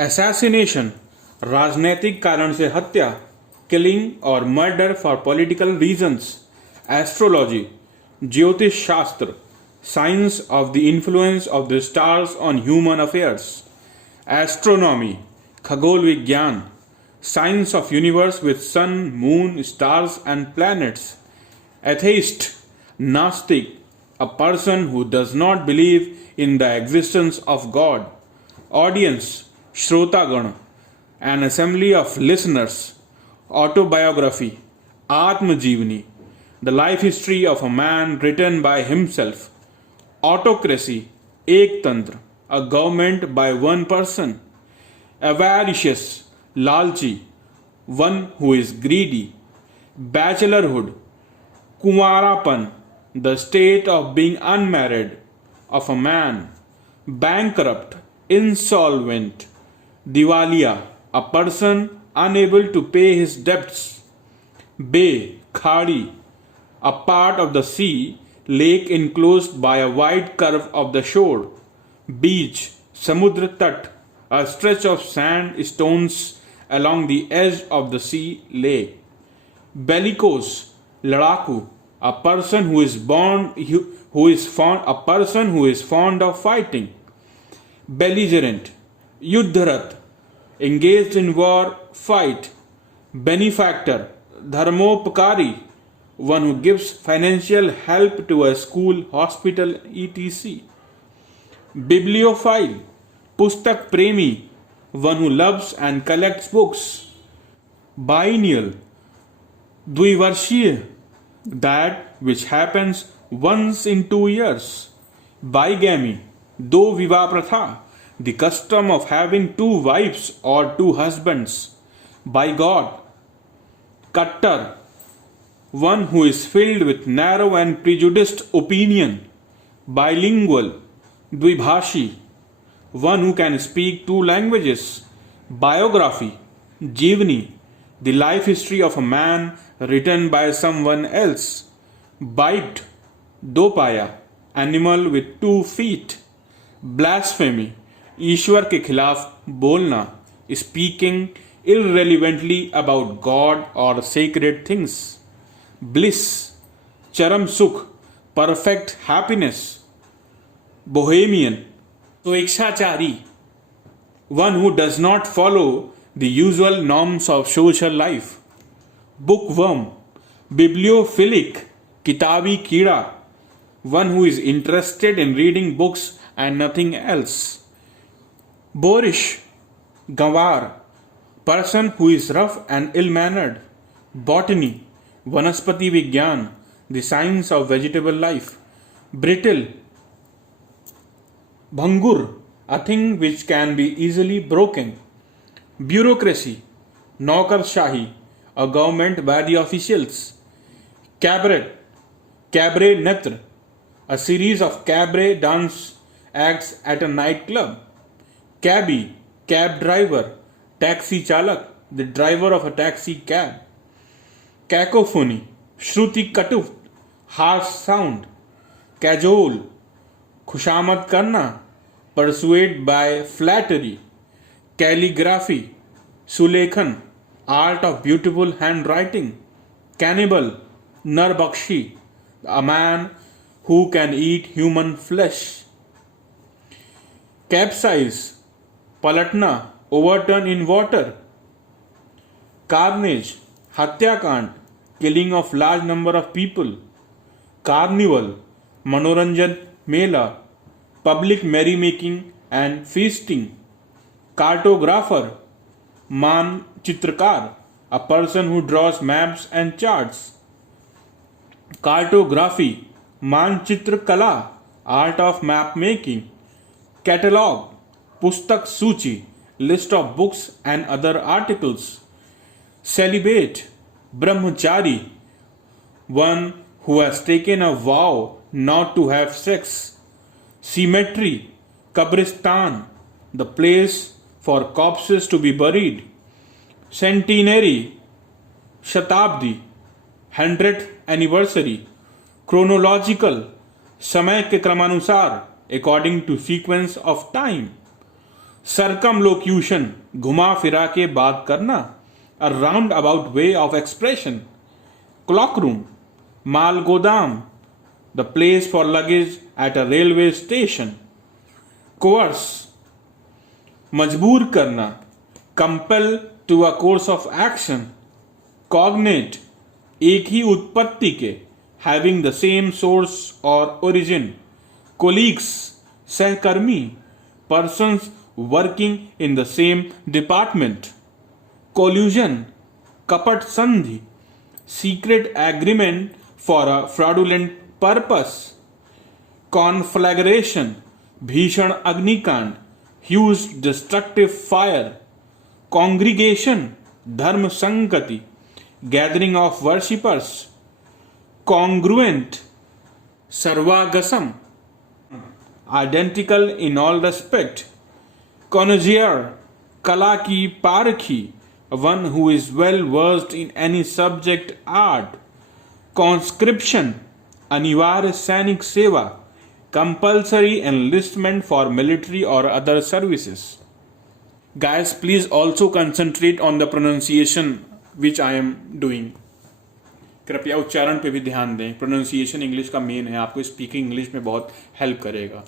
Assassination, राजनैतिक कारण से हत्या, किलिंग और murder for political reasons, astrology, ज्योतिष शास्त्र, science of the influence of the stars on human affairs, astronomy, खगोल विज्ञान, science of universe with sun, moon, stars and planets, atheist, नास्तिक, a person who does not believe in the existence of God, audience, Shrotagana, an assembly of listeners, autobiography, Atmajivani, the life history of a man written by himself, autocracy, Ektantra, a government by one person, avaricious, Lalchi, one who is greedy, bachelorhood, Kumarapan, the state of being unmarried of a man, bankrupt, insolvent, Diwaliya, a person unable to pay his debts, bay, khadi, a part of the sea, lake enclosed by a wide curve of the shore, beach, samudra tat, a stretch of sand stones along the edge of the sea lake, bellicose, ladaku, a person who is fond of fighting, belligerent, yuddharat, engaged in war, fight, benefactor, dharmopakari, one who gives financial help to a school, hospital, etc. Bibliophile, pustak premi, one who loves and collects books. Biennial, dvivarshiya, that which happens once in 2 years. Bigamy, do viva pratha, the custom of having 2 wives or 2 husbands. By God, Kattar, one who is filled with narrow and prejudiced opinion. Bilingual, Dvibhashi, one who can speak 2 languages. Biography, Jeevani, the life history of a man written by someone else. Bite, dopaya, animal with 2 feet. Blasphemy, ईश्वर के खिलाफ बोलना, speaking irrelevantly about God or sacred things. Bliss, चरम सुख, perfect happiness. Bohemian, स्वेच्छाचारी, one who does not follow the usual norms of social life. Bookworm, bibliophilic, kitabi kida, one who is interested in reading books and nothing else. Boorish, gawar, person who is rough and ill-mannered. Botany, vanaspati vigyan, the science of vegetable life. Brittle, bhangur, a thing which can be easily broken. Bureaucracy, naukarshahi, a government by the officials. Cabaret, cabaret natra, a series of cabaret dance acts at a nightclub. Cabbie, cab driver, taxi chalak, the driver of a taxi cab. Cacophony, shruti katuf, harsh sound. Cajole, khushamad karna, persuade by flattery. Calligraphy, sulekhan, art of beautiful handwriting. Cannibal, Narbakshi, a man who can eat human flesh. Capsize, palatna, overturn in water. Carnage, hatyakand, killing of large number of people. Carnival, manoranjan mela, public merrymaking and feasting. Cartographer, man chitrakar, a person who draws maps and charts. Cartography, manchitra kala, art of map making. Catalog, pustak suchi, list of books and other articles. Celibate, brahmachari, one who has taken a vow not to have sex. Cemetery, kabristan, the place for corpses to be buried. Centenary, shatabdi, 100th anniversary. Chronological, समय के क्रमानुसार, according to sequence of time. Circumlocution, घुमा फिरा के बात करना, a roundabout way of expression, cloakroom, माल गोदाम, the place for luggage at a railway station, coerce, मजबूर करना, compel to a course of action, cognate, एक ही उत्पत्ति के, having the same source or origin, colleagues, सहकर्मी, persons working in the same department, collusion, कपट संधि, secret agreement for a fraudulent purpose, conflagration, भीषण अग्निकांड, ह्यूज डिस्ट्रक्टिव फायर, कॉन्ग्रीगेशन, धर्म संगति, गैदरिंग ऑफ वर्शिपर्स, कॉन्ग्रुएंट, सर्वागसम, identical in all respect, connoisseur, कला की पारखी, one who is well versed in any subject art, conscription, अनिवार्य सैनिक सेवा, compulsory enlistment for military or other services. Guys, please also concentrate on the pronunciation which I am doing. कृपया उच्चारण पे भी ध्यान दें. प्रोनाउंसिएशन इंग्लिश का मेन है, आपको स्पीकिंग इंग्लिश में बहुत हेल्प करेगा.